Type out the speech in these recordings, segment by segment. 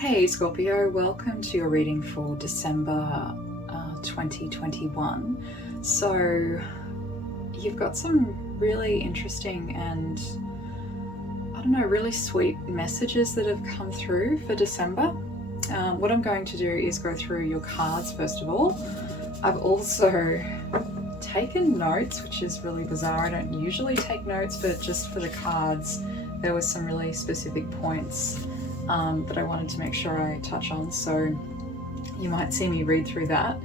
Hey Scorpio, welcome to your reading for December 2021. So you've got some really interesting and really sweet messages that have come through for December. What I'm going to do is go through your cards first of all. I've also taken notes, which is really bizarre. I don't usually take notes, but just for the cards there was some really specific points that I wanted to make sure I touch on, so you might see me read through that.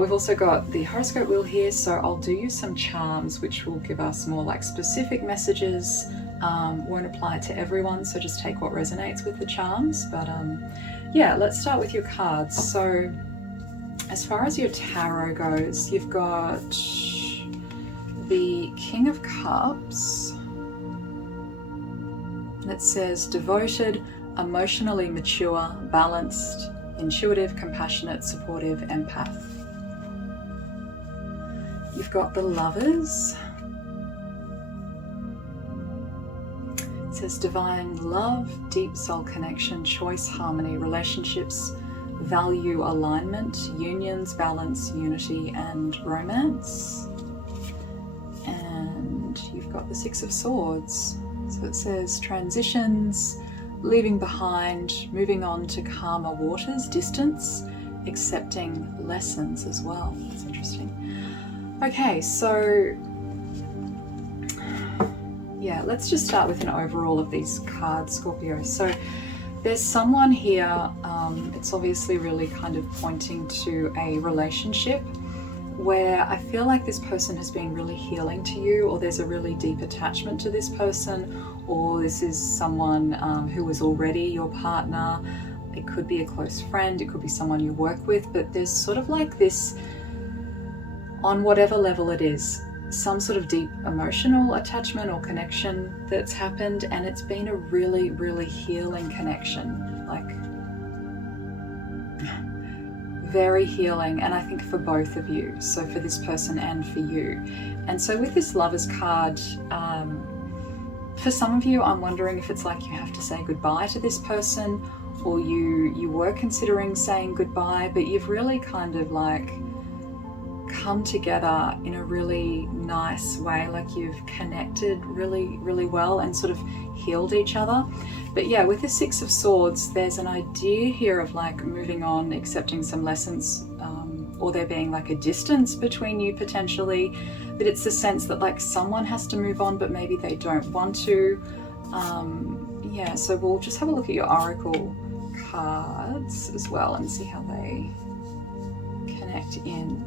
We've also got the horoscope wheel here, so I'll do you some charms which will give us more like specific messages. Won't apply to everyone, so just take what resonates with the charms. But yeah, let's start with your cards. So as far as your tarot goes, you've got the King of Cups, and it says devoted, emotionally mature, balanced, intuitive, compassionate, supportive, empath. You've got the Lovers. It says divine love, deep soul connection, choice, harmony, relationships, value, alignment, unions, balance, unity, and romance. And you've got the Six of Swords. So it says transitions, leaving behind, moving on to calmer waters, distance, accepting lessons as well. That's interesting. Okay, so yeah, let's just start with an overall of these cards, Scorpio. So there's someone here, it's obviously really kind of pointing to a relationship where I feel like this person has been really healing to you, or there's a really deep attachment to this person, or this is someone who is already your partner. It could be a close friend, it could be someone you work with, but there's sort of like this, on whatever level it is, some sort of deep emotional attachment or connection that's happened, and it's been a really, really healing connection, like very healing, and I think for both of you, so for this person and for you. And so with this Lovers card, for some of you, I'm wondering if it's like you have to say goodbye to this person, or you were considering saying goodbye, but you've really kind of like come together in a really nice way, like you've connected really, really well and sort of healed each other. But yeah, with the Six of Swords, there's an idea here of like moving on, accepting some lessons, or there being like a distance between you potentially, but it's the sense that like someone has to move on, but maybe they don't want to. Yeah, so we'll just have a look at your oracle cards as well and see how they connect in.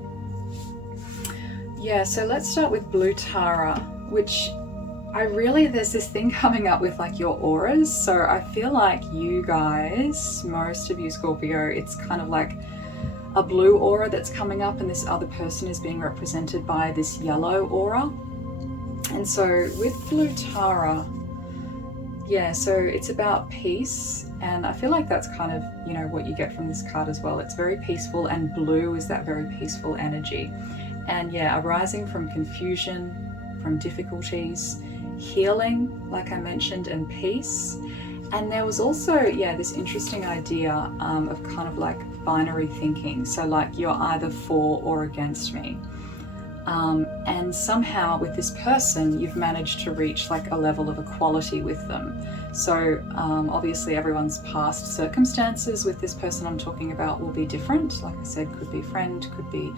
Yeah, so let's start with Blue Tara, which there's this thing coming up with like your auras. So I feel like you guys, most of you Scorpio, it's kind of like a blue aura that's coming up, and this other person is being represented by this yellow aura. And so with Blue Tara, yeah, so it's about peace, and I feel like that's kind of, what you get from this card as well. It's very peaceful, and blue is that very peaceful energy. And yeah, arising from confusion, from difficulties, healing, like I mentioned, and peace. And there was also, this interesting idea of kind of like binary thinking. So like you're either for or against me. And somehow with this person, you've managed to reach like a level of equality with them. So obviously everyone's past circumstances with this person I'm talking about will be different. Like I said, could be a friend, could be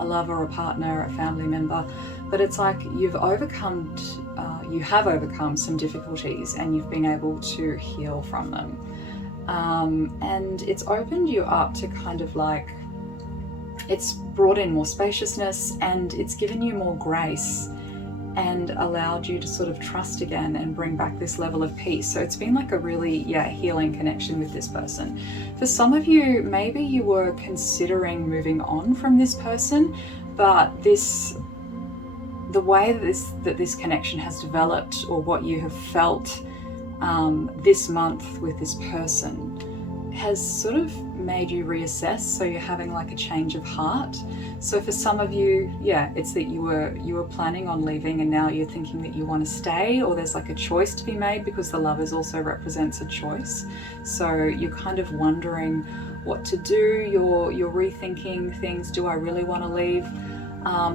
a lover, a partner, a family member, but it's like you have overcome some difficulties, and you've been able to heal from them. And it's opened you up to kind of like, it's brought in more spaciousness, and it's given you more grace and allowed you to sort of trust again and bring back this level of peace. So it's been like a really, healing connection with this person. For some of you, maybe you were considering moving on from this person, but the way that this connection has developed, or what you have felt this month with this person, has sort of made you reassess, so you're having like a change of heart. So for some of you, yeah, it's that you were planning on leaving and now you're thinking that you want to stay, or there's like a choice to be made, because the Lovers also represents a choice. So you're kind of wondering what to do, you're rethinking things. Do I really want to leave?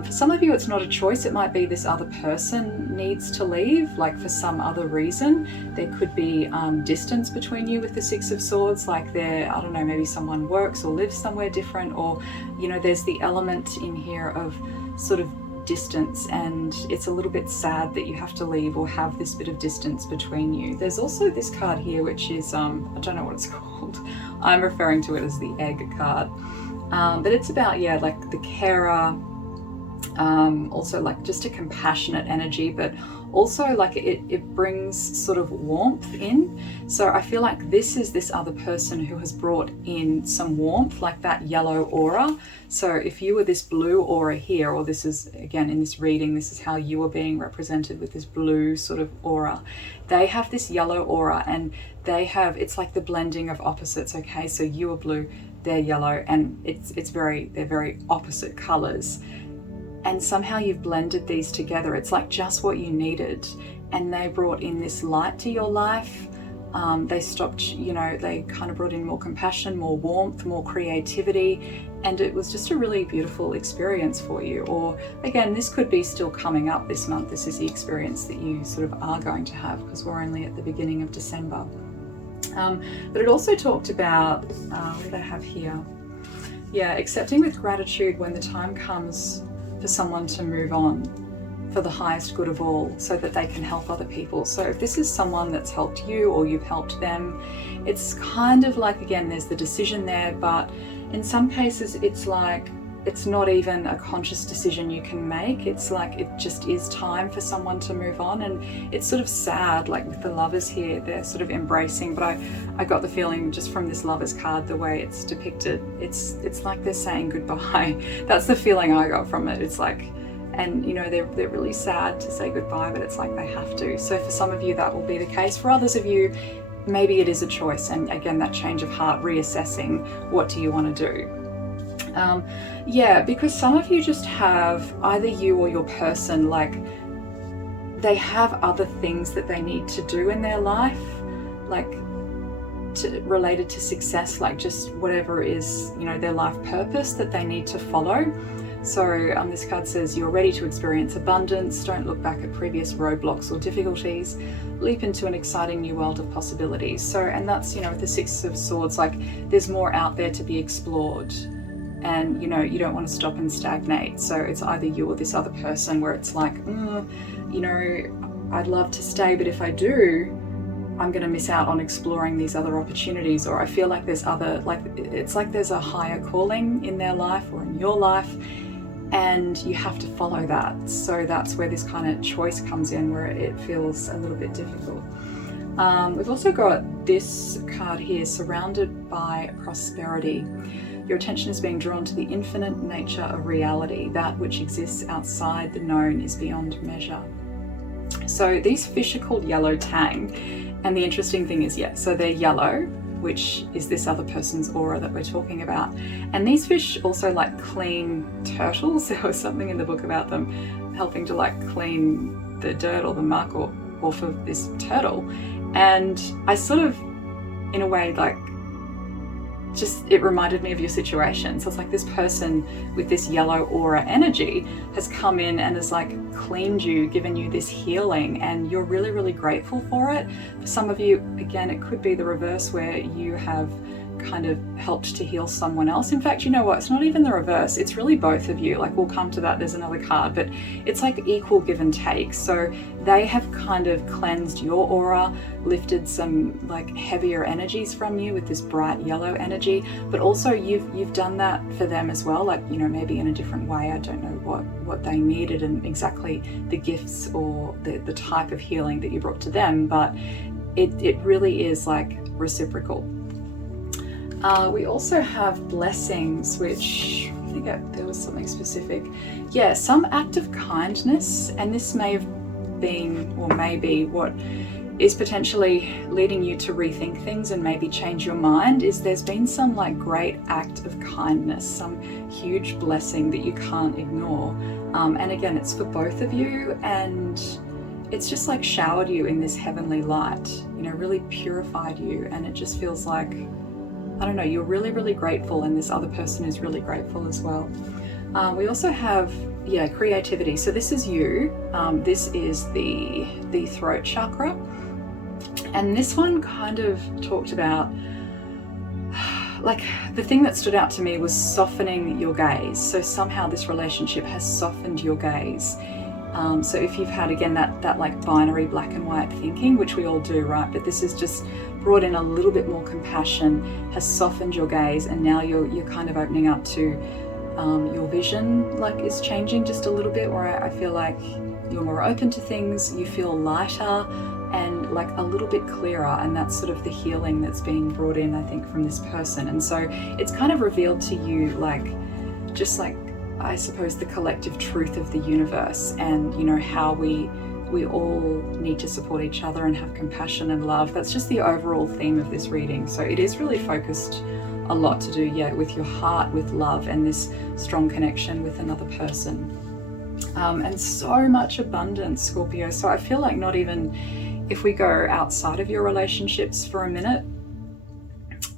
For some of you, it's not a choice. It might be this other person needs to leave, like for some other reason. There could be distance between you with the Six of Swords, like I don't know, maybe someone works or lives somewhere different, or, you know, there's the element in here of sort of distance, and it's a little bit sad that you have to leave or have this bit of distance between you. There's also this card here, which is, I don't know what it's called. I'm referring to it as the Egg card. But it's about, yeah, like the carer, also like just a compassionate energy, but also like it brings sort of warmth in. So I feel like this is this other person who has brought in some warmth, like that yellow aura. So if you were this blue aura here, or this is, again, in this reading, this is how you are being represented with this blue sort of aura. They have this yellow aura, and it's like the blending of opposites, okay? So you are blue, they're yellow, and they're very opposite colors. And somehow you've blended these together. It's like just what you needed. And they brought in this light to your life. They stopped, you know, they kind of brought in more compassion, more warmth, more creativity. And it was just a really beautiful experience for you. Or again, this could be still coming up this month. This is the experience that you sort of are going to have, because we're only at the beginning of December. But it also talked about, what did I have here? Yeah, accepting with gratitude when the time comes for someone to move on for the highest good of all, so that they can help other people. So if this is someone that's helped you or you've helped them, it's kind of like, again, there's the decision there, but in some cases it's like it's not even a conscious decision you can make. It's like it just is time for someone to move on. And it's sort of sad, like with the Lovers here, they're sort of embracing, but I got the feeling just from this Lovers card, the way it's depicted, it's like they're saying goodbye. That's the feeling I got from it. It's like, and you know, they're really sad to say goodbye, but it's like they have to. So for some of you that will be the case. For others of you, maybe it is a choice, and again, that change of heart, reassessing, what do you want to do? Yeah, because some of you just have, either you or your person, like they have other things that they need to do in their life, like related to success, like just whatever is, you know, their life purpose that they need to follow. So this card says, you're ready to experience abundance. Don't look back at previous roadblocks or difficulties. Leap into an exciting new world of possibilities. So, and that's, you know, with the Six of Swords, like there's more out there to be explored. And, you know, you don't want to stop and stagnate. So it's either you or this other person where it's like, you know, I'd love to stay, but if I do, I'm going to miss out on exploring these other opportunities. Or I feel like there's other, like, it's like there's a higher calling in their life or in your life, and you have to follow that. So that's where this kind of choice comes in, where it feels a little bit difficult. We've also got this card here, surrounded by prosperity. Your attention is being drawn to the infinite nature of reality. That which exists outside the known is beyond measure. So these fish are called yellow tang. And the interesting thing is, yeah, so they're yellow, which is this other person's aura that we're talking about. And these fish also like clean turtles. There was something in the book about them helping to like clean the dirt or the muck off of this turtle. And I sort of, in a way, like, just, it reminded me of your situation. So it's like this person with this yellow aura energy has come in and has like cleaned you, given you this healing, and you're really, really grateful for it. For some of you, again, it could be the reverse, where you have kind of helped to heal someone else. In fact, you know what? It's not even the reverse. It's really both of you. Like, we'll come to that. There's another card, but it's like equal give and take. So they have kind of cleansed your aura, lifted some like heavier energies from you with this bright yellow energy, but also you've done that for them as well. Like, you know, maybe in a different way. I don't know what they needed and exactly the gifts or the type of healing that you brought to them, but it really is like reciprocal. We also have blessings, which I think there was something specific. Yeah, some act of kindness, and this may have been, or maybe what is potentially leading you to rethink things and maybe change your mind, is there's been some like great act of kindness, some huge blessing that you can't ignore. And again, it's for both of you, and it's just like showered you in this heavenly light, you know, really purified you. And it just feels like, I don't know, you're really, really grateful, and this other person is really grateful as well. We also have, creativity. So this is you. This is the throat chakra. And this one kind of talked about, like, the thing that stood out to me was softening your gaze. So somehow this relationship has softened your gaze. So if you've had, again, that like binary black and white thinking, which we all do, right? But this is just brought in a little bit more compassion, has softened your gaze, and now you're kind of opening up to your vision, like, is changing just a little bit, where I feel like you're more open to things, you feel lighter and like a little bit clearer, and that's sort of the healing that's being brought in, I think, from this person. And so it's kind of revealed to you, like, just like, I suppose, the collective truth of the universe, and, you know, how we all need to support each other and have compassion and love. That's just the overall theme of this reading. So it is really focused a lot to do, with your heart, with love, and this strong connection with another person. And so much abundance, Scorpio. So I feel like, not even if we go outside of your relationships for a minute,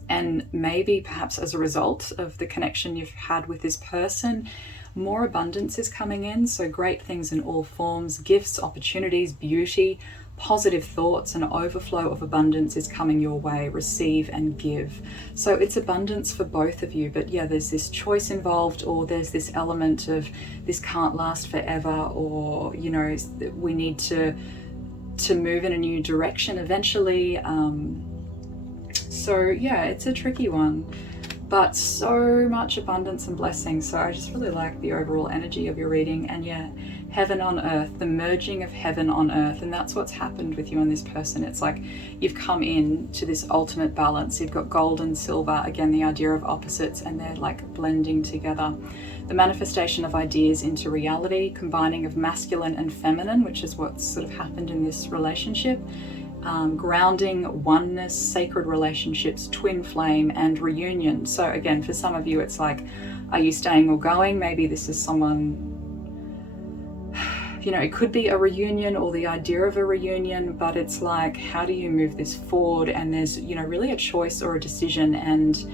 and maybe perhaps as a result of the connection you've had with this person, more abundance is coming in. So great things in all forms, gifts, opportunities, beauty, positive thoughts, and overflow of abundance is coming your way. Receive and give. So it's abundance for both of you, but there's this choice involved, or there's this element of this can't last forever, or, you know, we need to move in a new direction eventually. So it's a tricky one, but so much abundance and blessing. So I just really like the overall energy of your reading. And heaven on earth, the merging of heaven on earth. And that's what's happened with you and this person. It's like you've come in to this ultimate balance. You've got gold and silver, again, the idea of opposites, and they're like blending together. The manifestation of ideas into reality, combining of masculine and feminine, which is what's sort of happened in this relationship. Grounding, oneness, sacred relationships, twin flame, and reunion. So again, for some of you, it's like, are you staying or going? Maybe this is someone, you know, it could be a reunion or the idea of a reunion, but it's like, how do you move this forward? And there's, you know, really a choice or a decision. And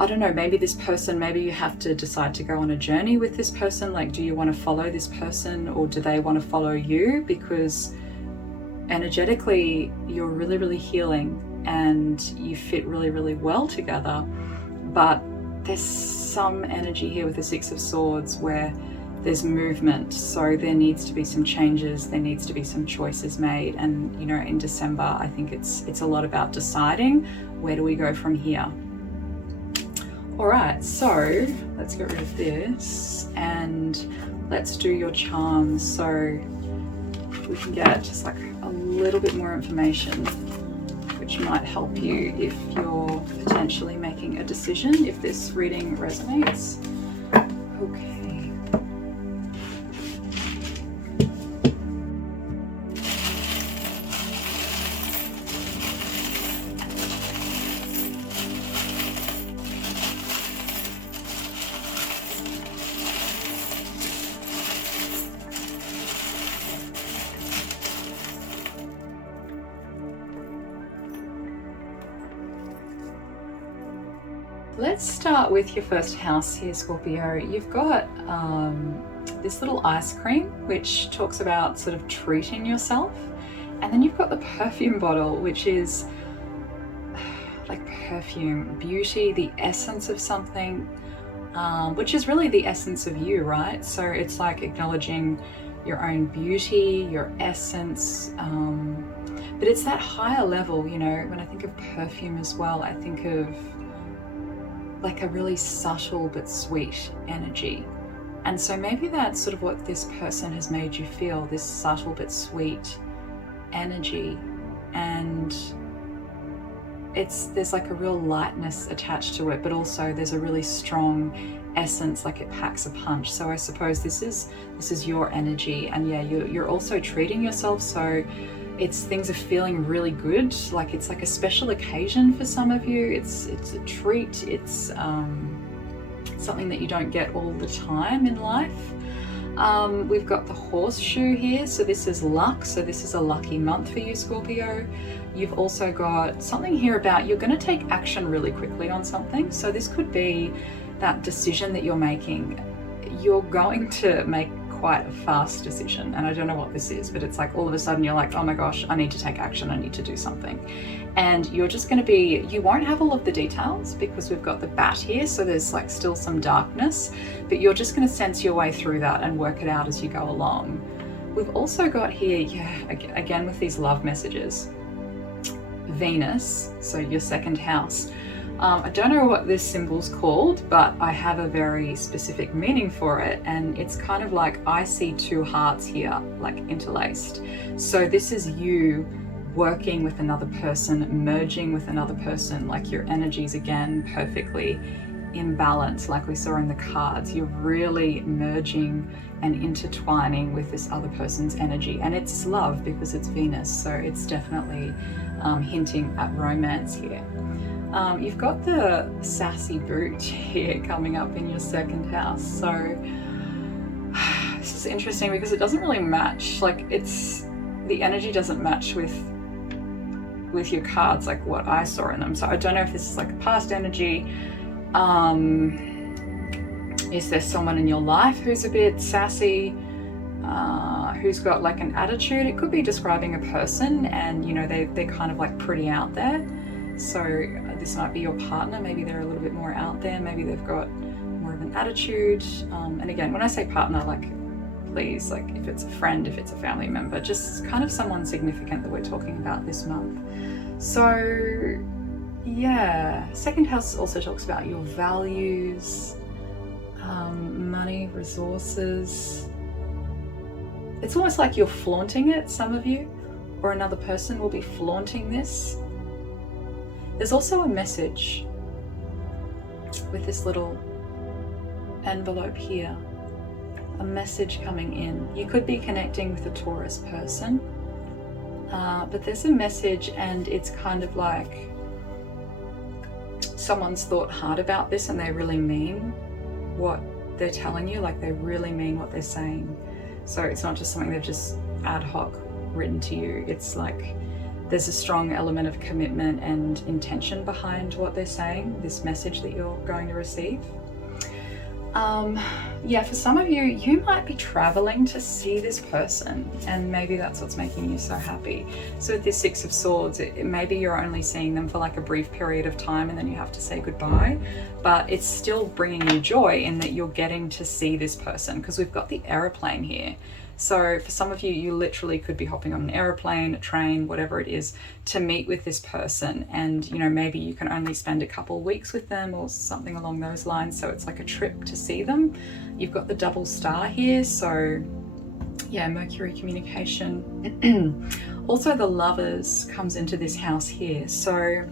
I don't know, maybe this person, maybe you have to decide to go on a journey with this person. Like, do you want to follow this person, or do they want to follow you? Because energetically, you're really, really healing and you fit really, really well together. But there's some energy here with the Six of Swords where there's movement. So there needs to be some changes. There needs to be some choices made. And, you know, in December, I think it's a lot about deciding, where do we go from here? All right, so let's get rid of this and let's do your charms. So we can get just like a little bit more information, which might help you if you're potentially making a decision, if this reading resonates. Okay. Let's start with your first house here, Scorpio. You've got this little ice cream, which talks about sort of treating yourself. And then you've got the perfume bottle, which is like perfume, beauty, the essence of something, which is really the essence of you, right? So it's like acknowledging your own beauty, your essence, but it's that higher level, you know. When I think of perfume as well, I think of like a really subtle but sweet energy. And so maybe that's sort of what this person has made you feel, this subtle but sweet energy. And there's like a real lightness attached to it, but also there's a really strong essence, like it packs a punch. So I suppose this is your energy, and yeah, you're also treating yourself, so things are feeling really good. Like it's like a special occasion for some of you. It's a treat. It's something that you don't get all the time in life. We've got the horseshoe here, so this is luck. So this is a lucky month for you, Scorpio. You've also got something here about you're going to take action really quickly on something. So this could be that decision that you're making. You're going to make quite a fast decision, and I don't know what this is, but it's like all of a sudden you're like, oh my gosh, I need to take action, I need to do something. And you're just going to be, you won't have all of the details because we've got the bat here, so there's like still some darkness, but you're just going to sense your way through that and work it out as you go along. We've also got here, yeah, again with these love messages, Venus, so your second house. I don't know what this symbol's called, but I have a very specific meaning for it, and it's kind of like I see two hearts here, like interlaced. So this is you working with another person, merging with another person, like your energies again perfectly in balance, like we saw in the cards. You're really merging and intertwining with this other person's energy, and it's love because it's Venus, so it's definitely hinting at romance here. You've got the sassy boot here coming up in your second house. So this is interesting because it doesn't really match, like the energy doesn't match with your cards, like what I saw in them. So I don't know if this is like a past energy. Is there someone in your life who's a bit sassy, who's got like an attitude? It could be describing a person, and you know, they're kind of like pretty out there. So this might be your partner. Maybe they're a little bit more out there. Maybe they've got more of an attitude. And again, when I say partner, like please, like if it's a friend, if it's a family member, just kind of someone significant that we're talking about this month. So yeah, second house also talks about your values, money, resources. It's almost like you're flaunting it, some of you, or another person will be flaunting this. There's also a message with this little envelope here, a message coming in. You could be connecting with a Taurus person, but there's a message, and it's kind of like someone's thought hard about this and they really mean what they're telling you, like they really mean what they're saying. So it's not just something they've just ad hoc written to you. It's like there's a strong element of commitment and intention behind what they're saying, this message that you're going to receive. Yeah, for some of you, you might be traveling to see this person, and maybe that's what's making you so happy. So with this Six of Swords, maybe you're only seeing them for like a brief period of time and then you have to say goodbye, but it's still bringing you joy in that you're getting to see this person, because we've got the aeroplane here. So for some of you, you literally could be hopping on an airplane, a train, whatever it is, to meet with this person. And, you know, maybe you can only spend a couple of weeks with them or something along those lines. So it's like a trip to see them. You've got the double star here. So yeah, Mercury communication. Also the Lovers comes into this house here. So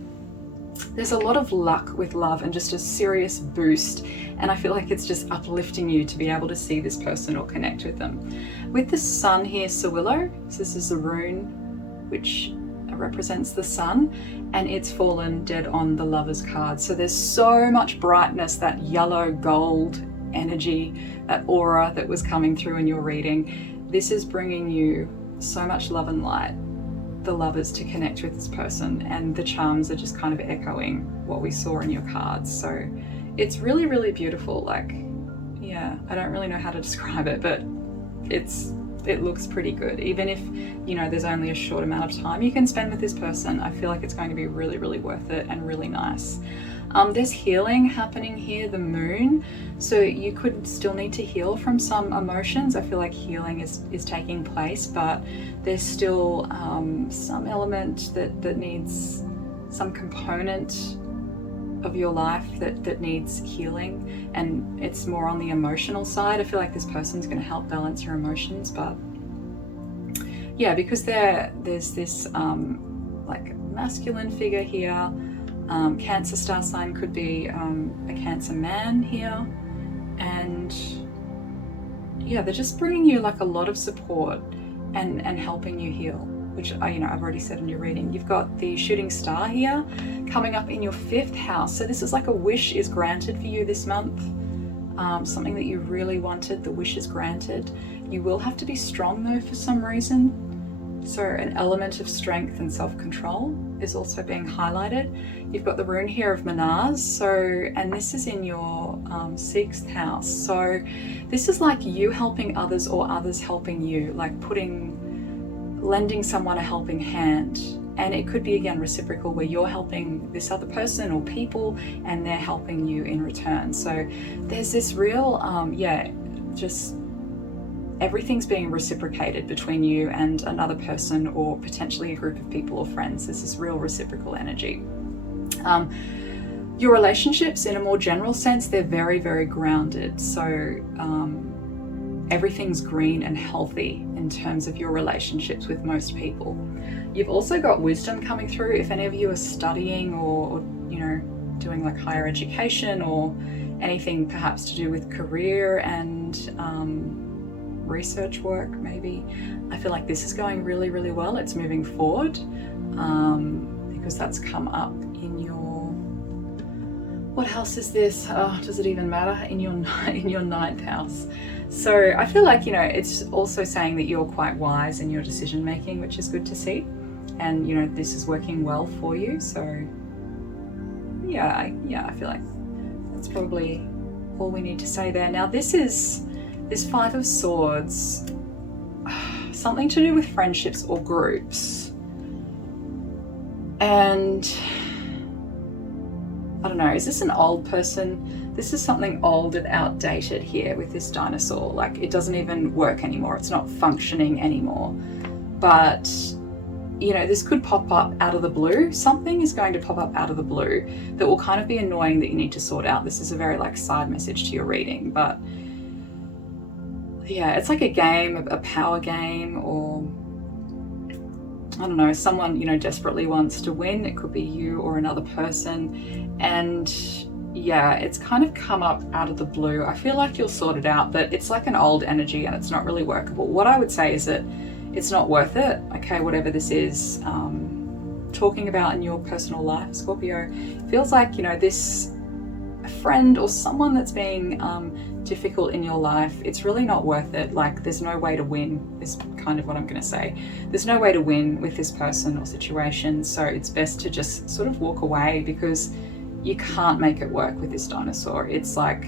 there's a lot of luck with love and just a serious boost, and I feel like it's just uplifting you to be able to see this person or connect with them. With the sun here, Sawillow, so this is the rune which represents the sun, and it's fallen dead on the Lovers card. So there's so much brightness, that yellow gold energy, that aura that was coming through in your reading. This is bringing you so much love and light, the Lovers, to connect with this person, and the charms are just kind of echoing what we saw in your cards. So it's really, really beautiful. Like, yeah, I don't really know how to describe it, but it looks pretty good. Even if, you know, there's only a short amount of time you can spend with this person, I feel like it's going to be really, really worth it and really nice. There's healing happening here, the moon. So you could still need to heal from some emotions. I feel like healing is taking place, but there's still some element that needs, some component of your life that needs healing, and it's more on the emotional side. I feel like this person's going to help balance your emotions, but yeah, because there's this like masculine figure here, Cancer star sign could be a Cancer man here. And yeah, they're just bringing you like a lot of support and helping you heal, which I've already said in your reading. You've got the shooting star here coming up in your 5th house. So this is like a wish is granted for you this month. Something that you really wanted, the wish is granted. You will have to be strong though for some reason. So an element of strength and self-control is also being highlighted. You've got the rune here of Mars, and this is in your 6th house. So this is like you helping others or others helping you, like lending someone a helping hand. And it could be, again, reciprocal, where you're helping this other person or people and they're helping you in return. So there's this real, just everything's being reciprocated between you and another person, or potentially a group of people or friends. There's this real reciprocal energy. Your relationships, in a more general sense, they're very, very grounded. So everything's green and healthy in terms of your relationships with most people. You've also got wisdom coming through. If any of you are studying or doing like higher education or anything perhaps to do with career and research work, maybe, I feel like this is going really, really well. It's moving forward because that's come up in your, what house is this? Does it even matter? In your 9th house. So I feel like, it's also saying that you're quite wise in your decision making, which is good to see. And, this is working well for you. So I feel like that's probably all we need to say there. Now this 5 of Swords, something to do with friendships or groups. And I don't know, is this an old person? This is something old and outdated here with this dinosaur. Like, it doesn't even work anymore. It's not functioning anymore. But, this could pop up out of the blue. Something is going to pop up out of the blue that will kind of be annoying that you need to sort out. This is a very side message to your reading, but yeah, it's like a game, a power game, or I don't know, someone, desperately wants to win. It could be you or another person. And yeah, it's kind of come up out of the blue. I feel like you'll sort it out, but it's like an old energy and it's not really workable. What I would say is that it's not worth it. Okay, whatever this is, talking about in your personal life, Scorpio, feels like, this friend or someone that's being difficult in your life, it's really not worth it. Like, there's no way to win, is kind of what I'm going to say. There's no way to win with this person or situation, so it's best to just sort of walk away, because you can't make it work with this dinosaur. It's like,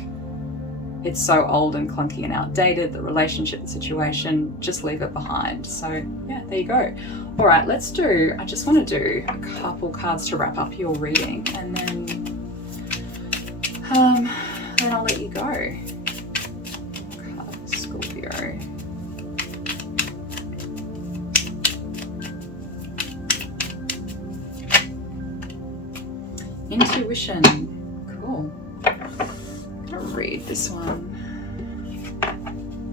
it's so old and clunky and outdated, the relationship, the situation, just leave it behind. So yeah, there you go. All right, I just want to do a couple cards to wrap up your reading, and then I'll let you go. Scorpio. Intuition. Cool. I'm gonna read this one.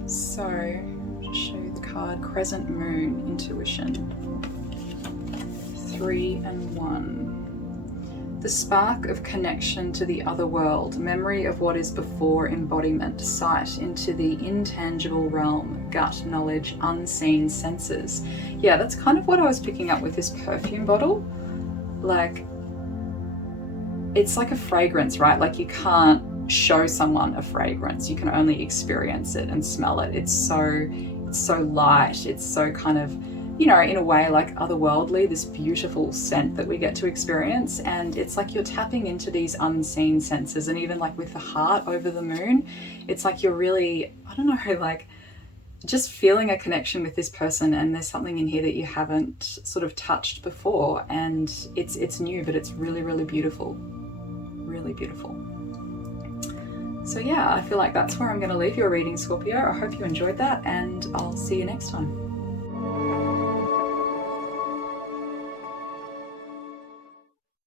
So, just show you the card. Crescent Moon. Intuition. 3 and 1. The spark of connection to the other world, memory of what is before embodiment, sight into the intangible realm, gut knowledge, unseen senses. Yeah, that's kind of what I was picking up with this perfume bottle. Like, it's like a fragrance, right? Like, you can't show someone a fragrance. You can only experience it and smell it. It's so light. It's so kind of, in a way, like otherworldly, this beautiful scent that we get to experience. And it's like you're tapping into these unseen senses. And even like with the heart over the moon, it's like you're really, I don't know, like just feeling a connection with this person. And there's something in here that you haven't sort of touched before. And it's new, but it's really, really beautiful. Really beautiful. So yeah, I feel like that's where I'm going to leave your reading, Scorpio. I hope you enjoyed that, and I'll see you next time.